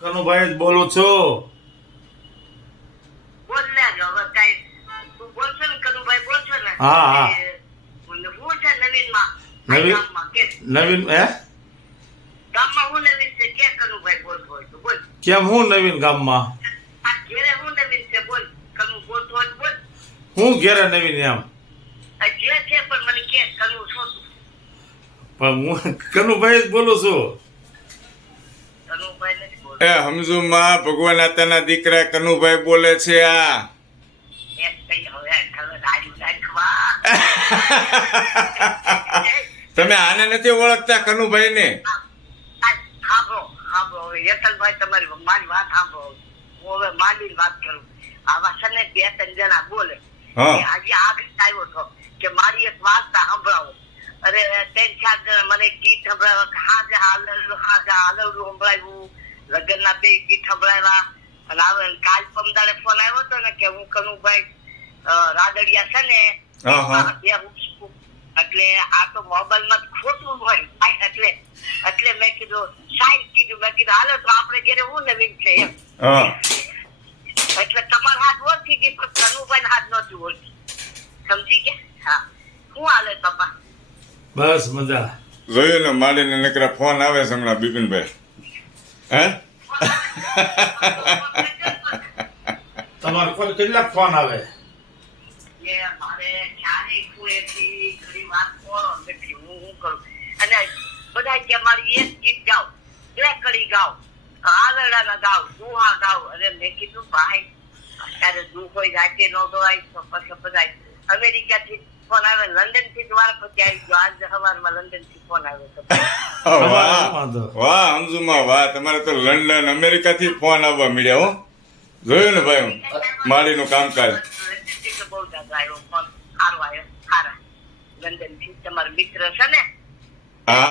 કનુભાઈ જ બોલું છું. બોલ ને હવે કઈ તું બોલશો ને કનુભાઈ બોલશો ને હા, હા. હું છે નવીનમાં નવીન? ગામમાં કે નવીન ગામમાં હું નવીન છે કે કનુભાઈ બોલતો હોય તો બોલ કેમ હું નવીન ગામમાં આ ઘેરે હું નવીન છે બોલ કનુ બોલતો હોય તો બોલ હું ઘેરે નવીન એમ આ જે છે પણ મને કે કનુ શું તું? પણ હું કનુભાઈ જ બોલું છું. કનુભાઈ નથી બોલતો એ હમજુમાં ભગવાન આતાના દીકરા કનુભાઈ બોલે છે આ એક કઈ હવે ખબર રાજુ રાખવા તમે આને નથી ઓળખતા કનુભાઈ ને? સાંભળો હવે યતલભાઈ તમારી મારી વાત સાંભળો હું હવે માંડીને વાત કરું આવા છે ને 2-3 જણા બોલે હા. કે આજે આગળ આવ્યો છો કે મારી એક વાર્તા સંભળાવો અરે 3-4 જણા મને ગીત સંભળાવ્યા કે હાજે હાલવડું સંભળાવ્યું લગ્નના 2 ગીત સંભળાવ્યા અને હવે કાલ પમદાડે ફોન આવ્યો હતો ને કે હું કનુભાઈ રાદડિયા છે ને હા, હા. એટલે આ તો મોબાઈલમાં ખોટું હોય એટલે મેં કીધું સાહેબ કીધું મેં કીધું હાલો તો આપણે ઘરે હું નવીન છે એમ હા. એટલે તમારા હાથ ઓળખી ગઈ પણ કનુભાઈ હાથ નહોતું ઓળખી સમજી ગયા હા શું હાલે પપ્પા બસ મજા. જોયું ને માડીને નકરા ફોન આવે છે હમણાં બિપિનભાઈ હે તમારે કોઈ કેટલાક ફોન આવે? એ મારે ક્યારે ખૂણેથી ઘણી વાત બોલો નથી હું કરું અને બધા કે મારી એક ગીત ગાવ 2 કડી ગાવ આલડાના ગાવ દુહા ગાવ અને મેં કીધું ભાઈ અત્યારે દુઃખ હોય રાતે ન દોડાય તો પછી બધા અમેરિકાથી ફોન આવે લંડન થી દ્વારા પછી આવી ગયો આજ સવારમાં લંડન થી ફોન આવ્યો તો વાહ હમજુમાં વાહ તમારે તો લંડન અમેરિકા થી ફોન આવવા મળ્યા હો જોયું ને ભાઈ માડીનું કામકાજ બહુ દાદા આવ્યો ફોન સારો આવ્યો સારા લંડન થી તમારો મિત્ર છે ને હા